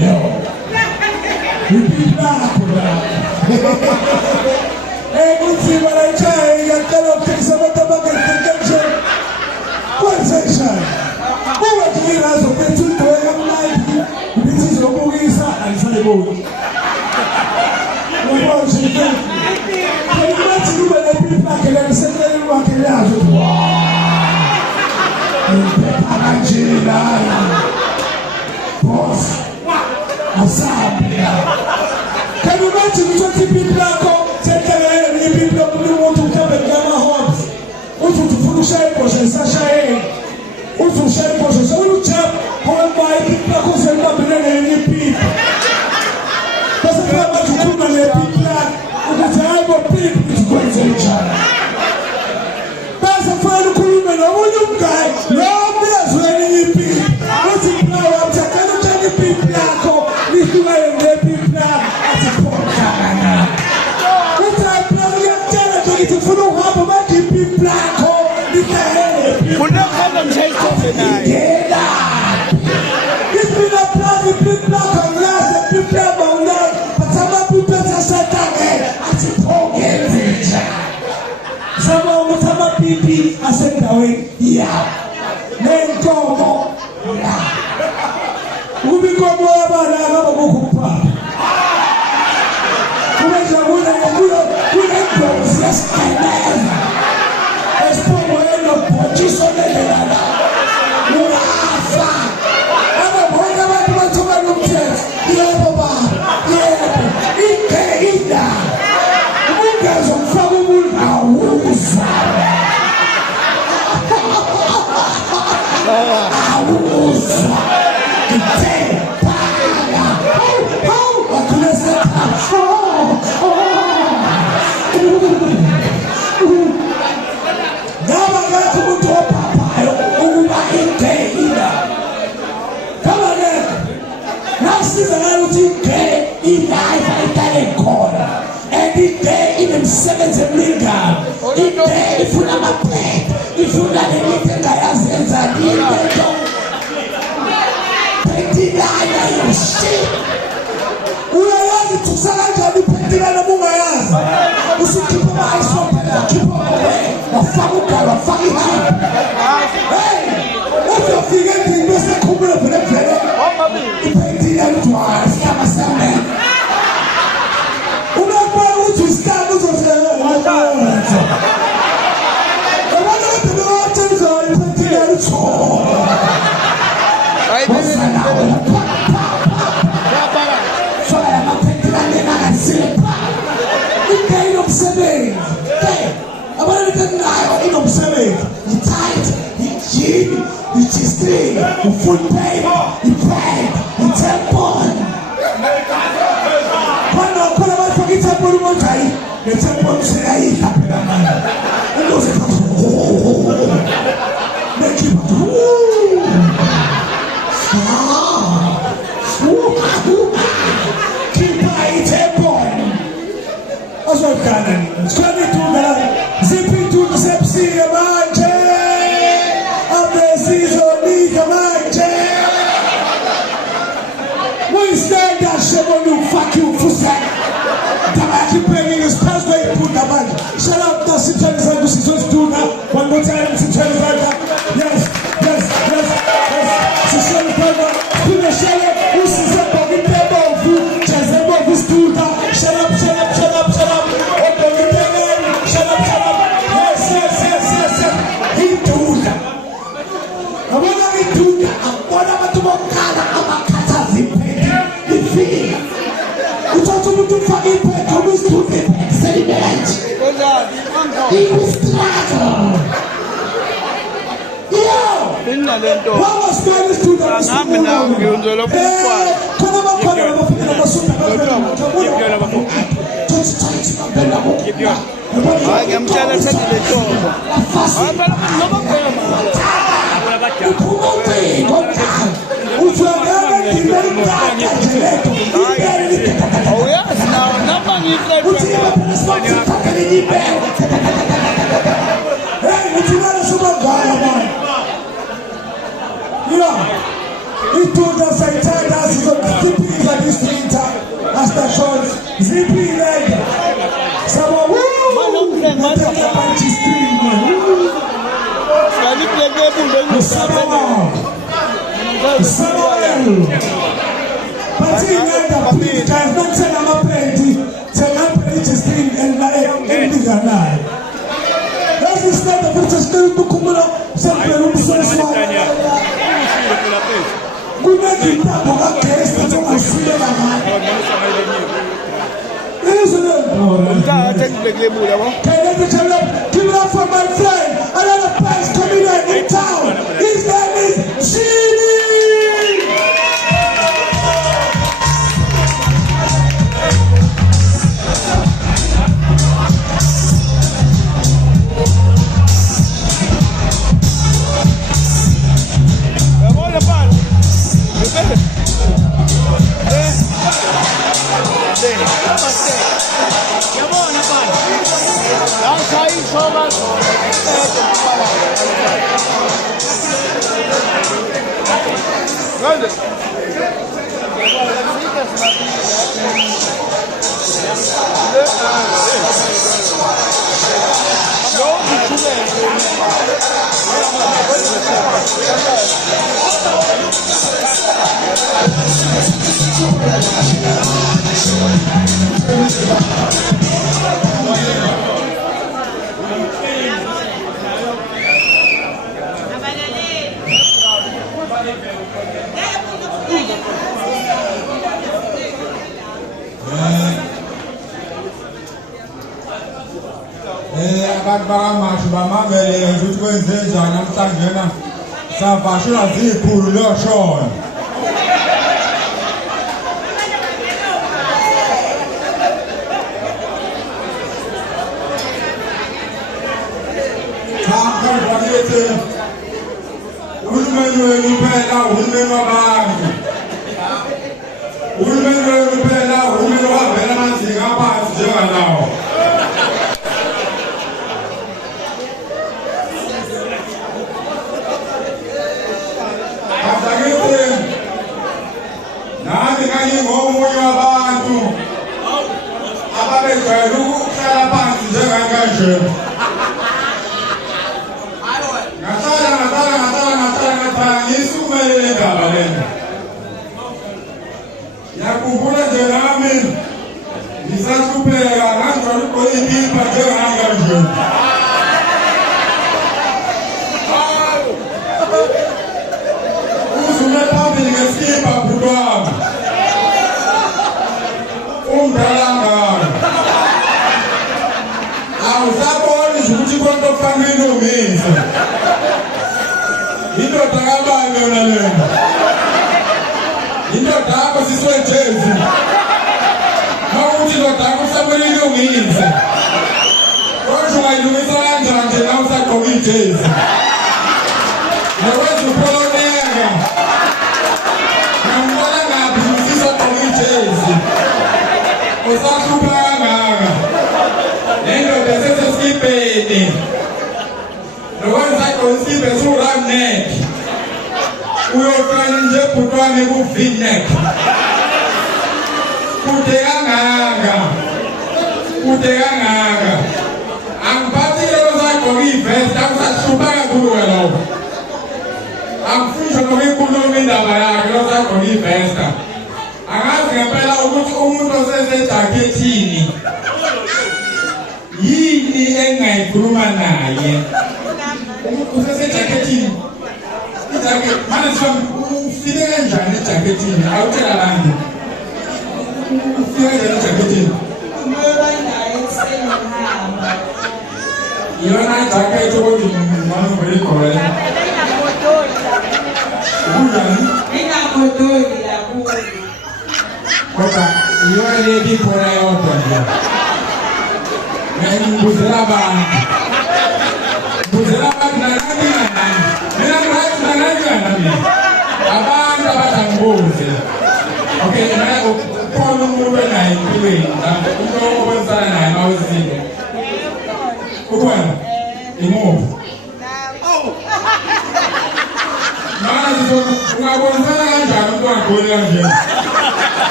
Yo. Repeat back. Hey, good see what I try. You cannot take some of the bucket protection. One section. Who are the leaders of the two to a life? This is your movie, and it's a movie. Can you imagine you when I put back and then send them walking out? Boss. Can you imagine 20 people are come, 10 people who want to come and gather homes? Who to finish a process, who to share process, who to chap, hold by people who send up any people. Doesn't matter to come and let people because I have a people is going to each other. That's a friend of Kuruman, a woman guy, no place when any people. What's it now? I'm telling you, people are this way and the people are supporting. What's that? I'm telling you, if you don't have a bunch of people are called the head. We're not going to take off tonight. This people are planning people are on last and people are on last. But some of people are set up at the pocket. Some of people are sent away. Yeah. Then come on. Yeah. Who become more about another book? Who is a good clothes? Yes, I am. As for one of Portuguese on the other. You are fine. I'm a boy about what someone looks at. Yeah, Baba. Yeah. Eat that. Who goes on trouble now? Who's if you never play, if you not anything I have since I did, they don't. Pentina, you shit. We are ready to salute the Pentina Mumayas. You should keep your eyes open and keep on away. Or Famuka, or Fakita. Hey, what's your figure? You must come up with a friend. The Pentina to us, Kamasan. Who knows who to stand with us? Full pay, you pay, you take on. When I put about for it, I put one time, the temple say, I eat up in the man. And those make you keep my temple. That's what can it's coming to the zipping to the sepsi, a man, of the season. Fuck you, Fusa. Tamaki Penny is past where you put the bag. Shut up, the citizens who just do that. One more time, citizens like that. Yes. Sister Papa, put the shell up. Who's the Bobby Pepper of food? Chazebo, who's do that? Shut up. Open the table. Shut up. Yes. He do that. I want to do that. I want to walk out of my cat. The fee. We talk to the fucking pet, always do the experiment. He was struggle. Yo! What was going to do that? Oh yes, now number is like hey, would you rather someone die? Yeah, he told us I tied us. Hello. But please guys, don't say I'm a penalty. Say I'm registering and ending a night. Let's start the process to Kumula. Sempre un senso. We make it up on a case that's on a free man. Isn't it? Give it up for my friend. Another prize coming in town. His name is Chini.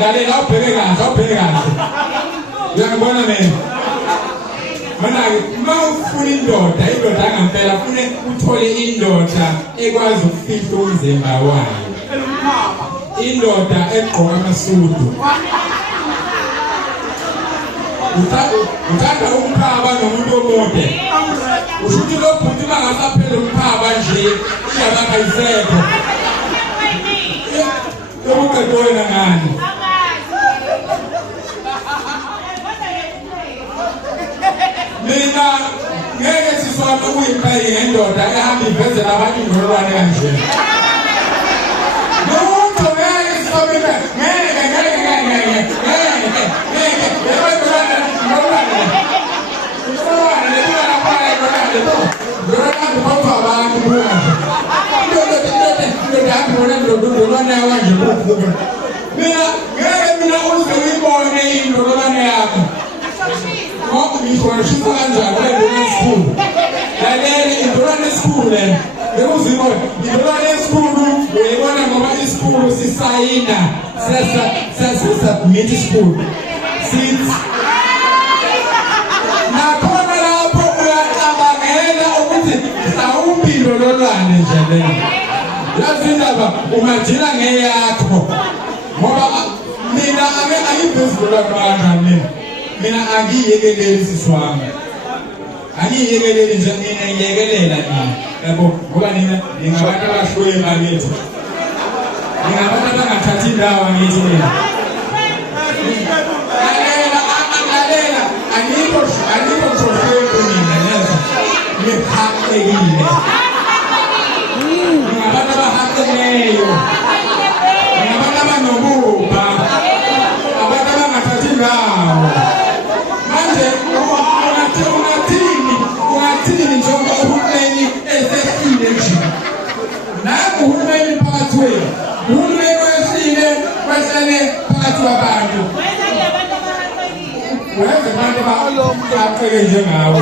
Dale, no pegas. Uyabona mina? Mana mawufuna indoda angempela ufune uthole indoda ekwazi ukufihla umzimba wayo. Indoda egqoka amasudu. Uthanda umkhaba nomuntu omude. Ushuthi lo bhuti bangasaphela umkhaba nje iyabakha isekho. Yokuqedwe wena ngani? Mina ngeke siswame ukuyiphela ngendoda ehamba ivezela abantu ingolwane kanje. Nomuntu ngeke siswame mina uze uyibone indololwane yakho. Ngoba ngishonishisa kanjani indololwane esikhulu. Lalela indololwane esikhulu le. Bekuzibona indololwane esikhulu uyibona ngoba isikhulu sisayina sesubmit isikhulu. Sithi nakhona lapho uyacabangela ukuthi mhlawumbe indololwane nje leyo. Yazi indaba ungadila ngeyakho. Ngoba mina angivezulwa kanjani mina angiyekeleli siswami. Angiyekeleli nje ngiyekelela mina. Yabo ngoba ningabantu abahlwe ngakithi. Ningabantu abangathathi indawo ngithi mina. Lalela angibo shoshwe mina neza. Ngihaqekile. Ningabantu abahaqeneyo. Ningabantu abanobuba. Abantu abangathathi indawo. Manje ungathini njengoba uhulumeni esehlile nje. Nangu uhulumeni phakathi wenu. Uhulumeni wehlile wehlele phakathi kwabantu. Wenze abantu abaqeke njengawo.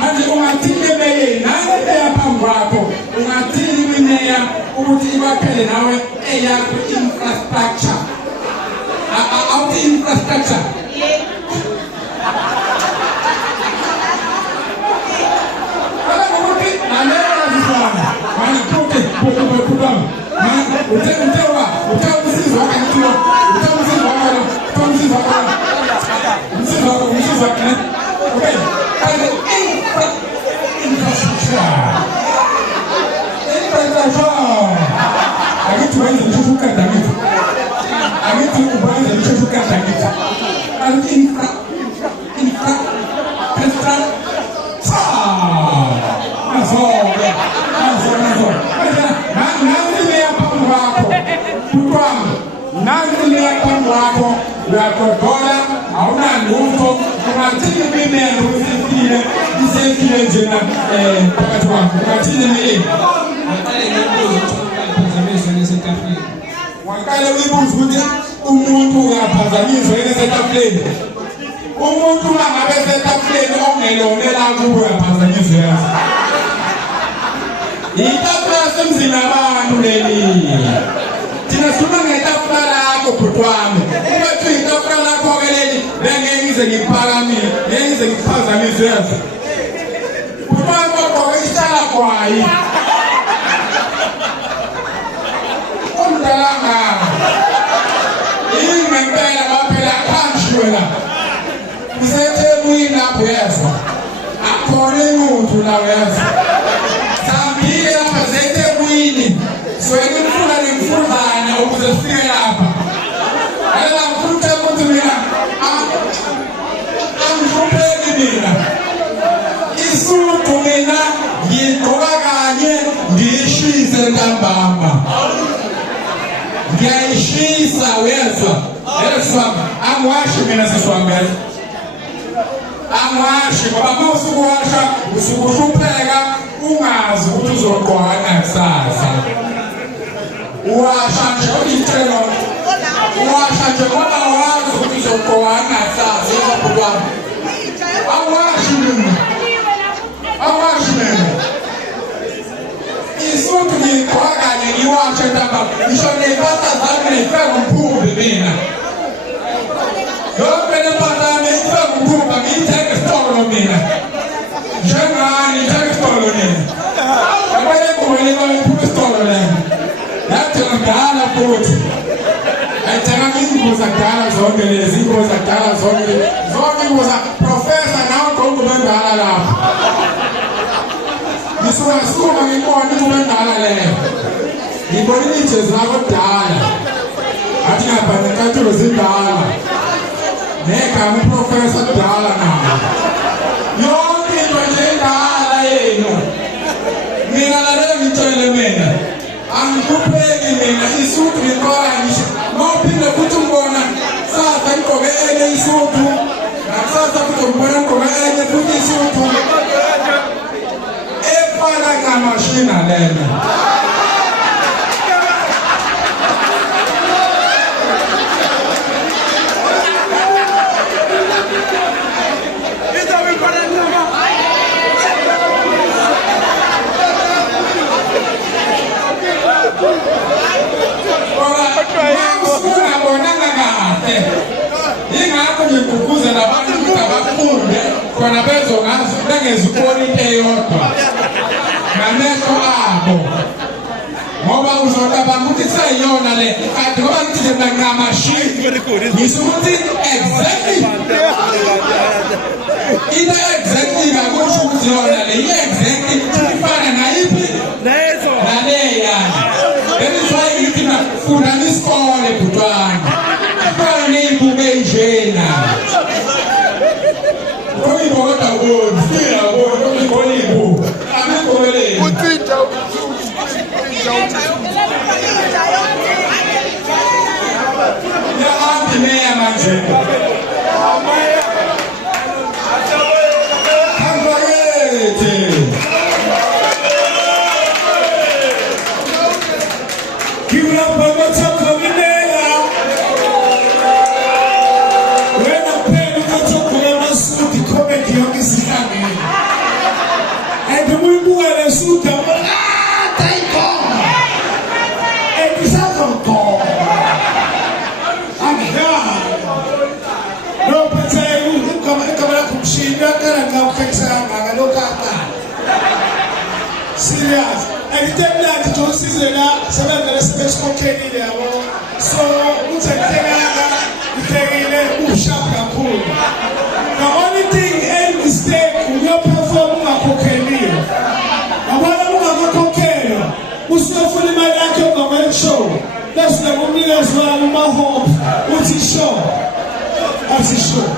Manje ungathini emeya nangemeya phambi kwakho. Ungathini kwimeya ukuthi ibaphele nawe eyakho infrastructure. Out infrastructure. Uyakodola hauna nguvu unatini mimea isefile njena pakati wako unatini mimi wakale wibuzi ukuthi umuntu uyaphazanyiswa esetafuleni umuntu mangabe esetafuleni ongelonela kubo uyaphazanyiswa yazi itafula semzini abantu leli thina sikhuluma ngetafula lakho bhuti wami ubathi itafula lakho ke leli bengeke ngize ngiphakamile ngeke ngize ngiphazamise yazi bhuti wami kodwa isala kwayi umdalanga ingempela baphela phansi la useThekwini lapho yezwa akhona umuntu la uyezwa sambile lapha eThekwini soyeke ngifuna ngifundana ukuze sifike lapha ala ngifuna ukuthi mina angihlupheki mina isudu mina ngigqoka kanye ngishise ntambama ngiyayishisa uyezwa eswami angwashi mina siswangela angwashi ngoba mawusukuwasha usukuhlupheka ungazi ukuthi uzogqoka kusasa uwasha nje ulitelo uwasha nje ngoba wazi ukuthi uzogqoka kusasa yezwa angwashi mina isudu ngigqoka kanye ngiwashe ntamba ngisho ney'pasta zami ngiyifaka umphumbi mina ukuba ngiyithenga isitolo mina njengani ngithenga isitolo nina abanye kumele bayiphuma isitolo lena yathenga kudala futhi ayithenga ingubo zakudala zonke lezi ingubo zakudala zonke ingubo za-professor nawe ugqoke bendala lapha ngisuka ngibona ingubo endala leyo ngibona ijezi lakho kudala athi ngaphandle nkathulo zindala negama uprofessor kudala nawo yonke into nje endala yenu mina lalela ngitshele mina angikupheki mina isuthu ngikora ngisho mawuphinde futhi umbona sasa ngigqoke enye isuthu nakusasa futhi umbona ngigqoke enye futhi isuthu efana ngamashina lena yingakho ngigqugquzela abantu ukuthi abafunde khona bengezukona into eyodwa ngamehlo abo ngoba uzocabanga ukuthi kuseyiyona le kanti ngoba ngithi nje mina ngingamashini ngisho ukuthi exactly into exactly kakusho ukuthi yona le i-exactly ifana nayiphi naleyana benisaye ngithi funda n'isikole bhutwana ifana ney'buko ey'njena koyibokota boni fila boni koyibona iy'buko amikobeleni ya-anti meya manje kangakethi serious. And the time that you see that seven respects cocaine there. So we take the only thing any mistake we not perform cocaine. I want to cocaine. Who's not fully my like show. That's the only as well in my home. What's his show? That's his show.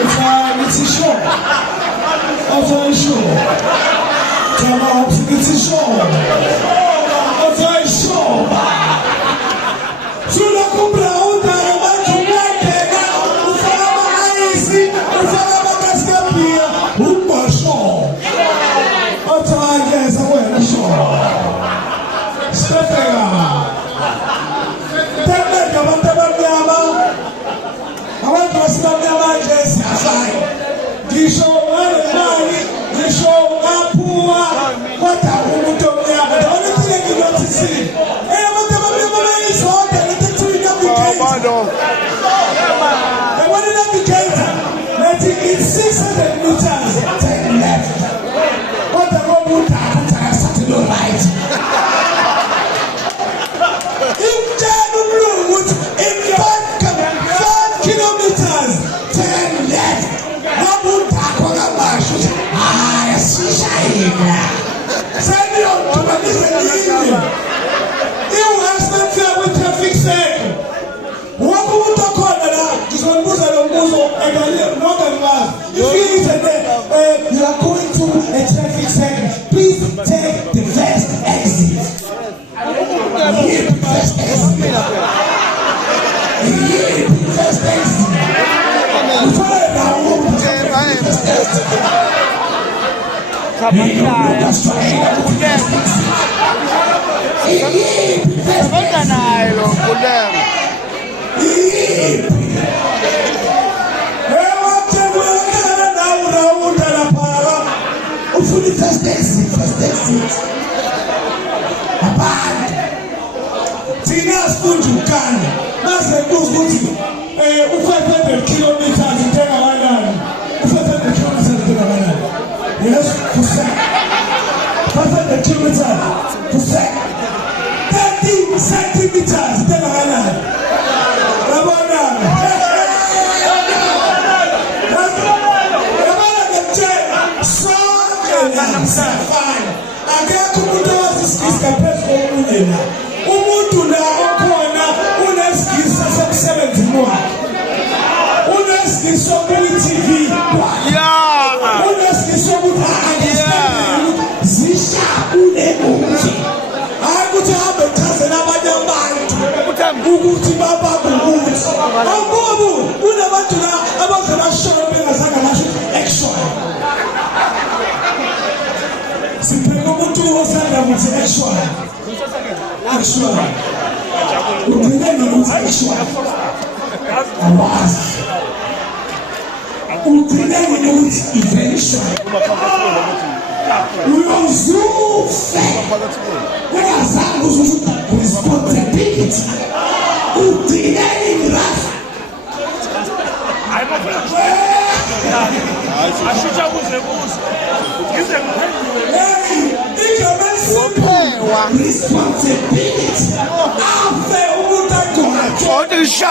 It's a show. Also a show. It's a show. It's a show. Sulla compra una macchina ufava easy, ufava cascapia, un show. Otra chiesa quella show. Aspetta. Tende che quando parliamo, avanti la sbagliamo chiesa, sai. Di show di show what I want to do, the only thing you want to see. And what the woman is hot and the two navigator. And what the navigator, that is 600 meters, take left. What the woman has to do right. If John Root in 5 kilometers, turn left. What would tackle a marsh? I see Shahina. Send you to my living. You have not there with traffic circle. What would the corner? Just one bus and a not a mass. If you are going to a traffic circle, please take the first exit. The first exit. The first exit. Tina Skunjukani, Master Kuzuti. u-500 kilometers ithenga kanani? U-500 kilometers ithenga kanani? Yes, for sec. 500 kilometers for sec. 30 centimeters ithenga kanani? Yabona? Safana akekho umuntu owazisikisi ngaphezu komunye la. Umuntu la okhona unesikisi sasemsebenzini wakhe, unesikisi sokuyi-TV wakhe, unesikisi sokuthi understanding zisha kunemuthi, hayi ukuthi ahambe echazela abanye abantu ukuthi babakukuthi. Awububu kunabantu la abaze bashona bengazange basho action. Siphenga umuntu osanda ukuthi action. Ugcine nokuthi action. Awazi. Ugcine nokuthi eventually. Uyozufe. Ungazange uzuthi responsibility. Ugcine ingirafa. Ashutsha kuze kuze. Ngize responsibility. Afe umuntu agcona. Odisha.